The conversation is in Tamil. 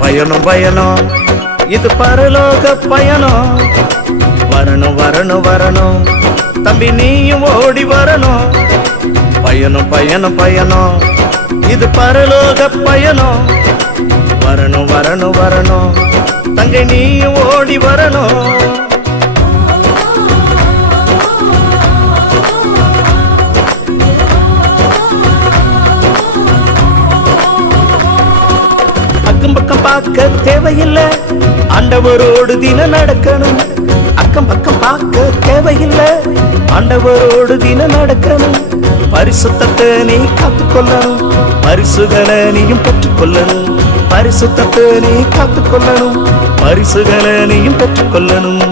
பயணம் பயணம் பயணம் இது பரலோக பயணம். வரணும் வரணும் வரணும் தம்பி நீயும் ஓடி வரணும். பயணம் பயணம் பயணம் இது பரலோக பயணம். வரணும் வரணும் வரணும் தங்கை நீயும் ஓடி வரணும். அக்கம் பக்கம் பார்க்க தேவையில்லை, ஆண்டவரோடு தினம் நடக்கணும். அக்கம் பக்கம் பார்க்க தேவையில்லை, ஆண்டவரோடு தினம் நடக்கணும். பரிசுத்தத்தை நீ காத்துக்கொள்ளணும், பரிசுகளை நீயும் பெற்றுக்கொள்ளணும். பரிசுத்தத்தை நீ காத்துக்கொள்ளணும், பரிசுகளை நீயும் பெற்றுக்கொள்ளணும்.